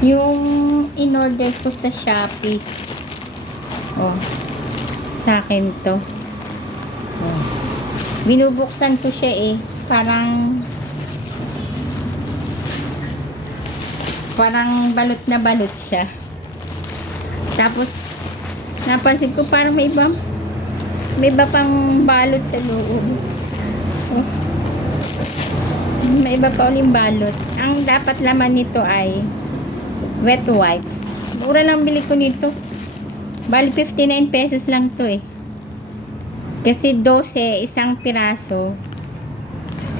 Yung in-order ko sa Shopee. Oh, sa akin to. Oh. Binubuksan ko siya eh. Parang balot na balot siya. Tapos, napansin ko parang may iba pang balot sa loob. Oh. May iba pa uling balot. Ang dapat laman nito ay wet wipes. Mura lang bili ko nito. Bali 59 pesos lang to eh. Kasi 12 isang piraso.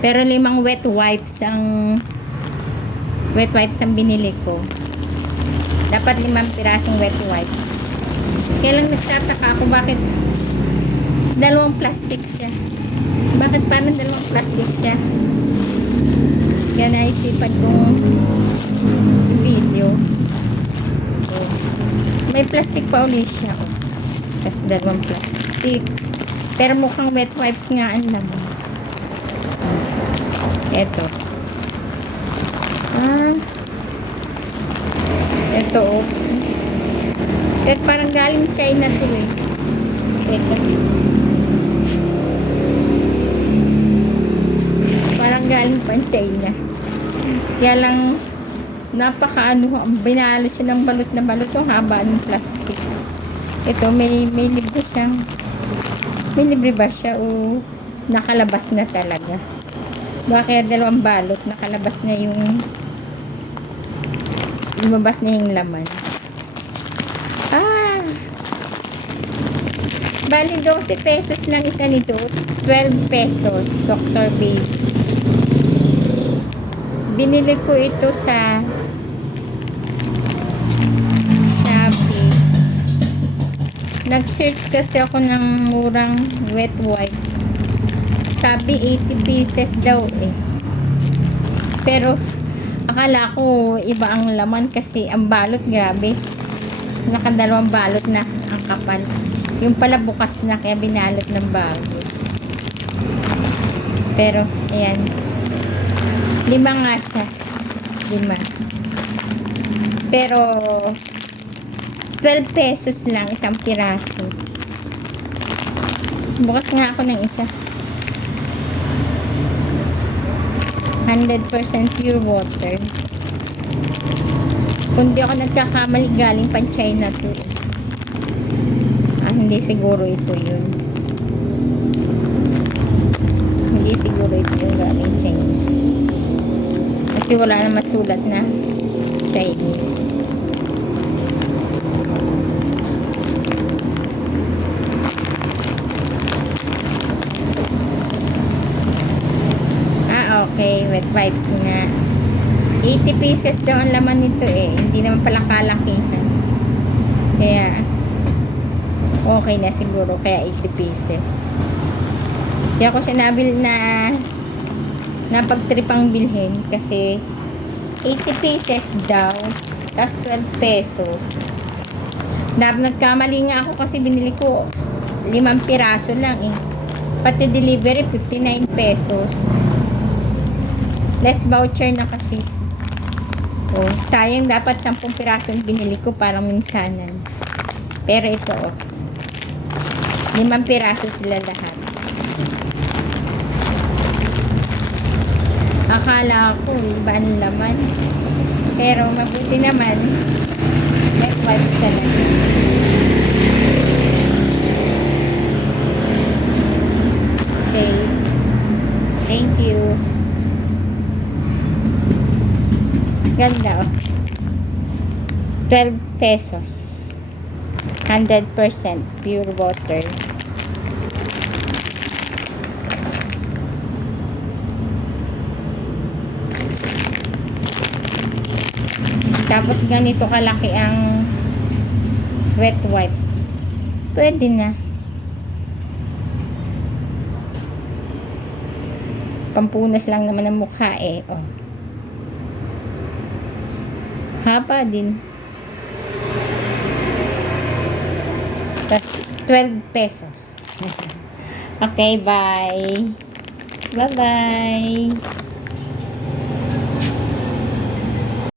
Pero 5 wet wipes ang binili ko. Dapat 5 pirasong wet wipes. Kaya lang nagtataka ako bakit dalawang plastic siya. Bakit parang dalawang plastic siya? Kaya naisipan kong video. So, may plastic pa ulit siya. Oh. Tapos dalawang plastic. Pero mukhang wet wipes nga ang laman. Eto. Eto oh. Pero parang galing China to eh. Teka. Parang galing pang China. Kaya lang binalot siya ng balot na balot. Ang haba ng plastic. Ito may libre siyang ba siya o nakalabas na talaga. Bakit dalawang balot nakalabas na lumabas na yung laman. Bali 12 pesos lang isa nito. 12 pesos Dr. Baby. Binili ko ito sa Shopee. Nag-search kasi ako ng murang wet wipes. Sabi 80 pieces daw eh. Pero akala ko iba ang laman kasi ang balot grabe. Nakadalawang balot na ang kapal. Yung pala bukas na kaya binalot ng bago. Pero ayan. 5 nga siya. 5. Pero 12 pesos lang isang piraso. Bukas nga ako ng isa. 100% pure water. Kung di ako nagkakamali galing pan China to. Hindi siguro ito yun. Hindi siguro ito yung galing China. Kasi wala na masulat na Chinese. Okay, wet wipes nga. 80 pieces daw ang laman nito eh. Hindi naman pala kalakihan. Kaya okay na siguro. Kaya 80 pieces. Kaya ako siya napagtripang bilhin. Kasi 80 pieces daw. Tapos 12 pesos. Nagkamali nga ako kasi binili ko 5 piraso lang eh. Pati delivery 59 pesos. Less voucher na kasi. Oh, sayang dapat 10 piraso binili ko parang minsanan. Pero ito oh. 5 piraso sila lahat. Akala ko iba ang laman. Pero mabuti naman. Wet wipes talaga. Okay. Thank you. Ganda oh. 12 pesos. 100% pure water. Tapos ganito kalaki ang wet wipes. Pwede na. Pampunas lang naman ang mukha eh. Oh. Haba din. That's 12 pesos. Okay, bye. Bye-bye.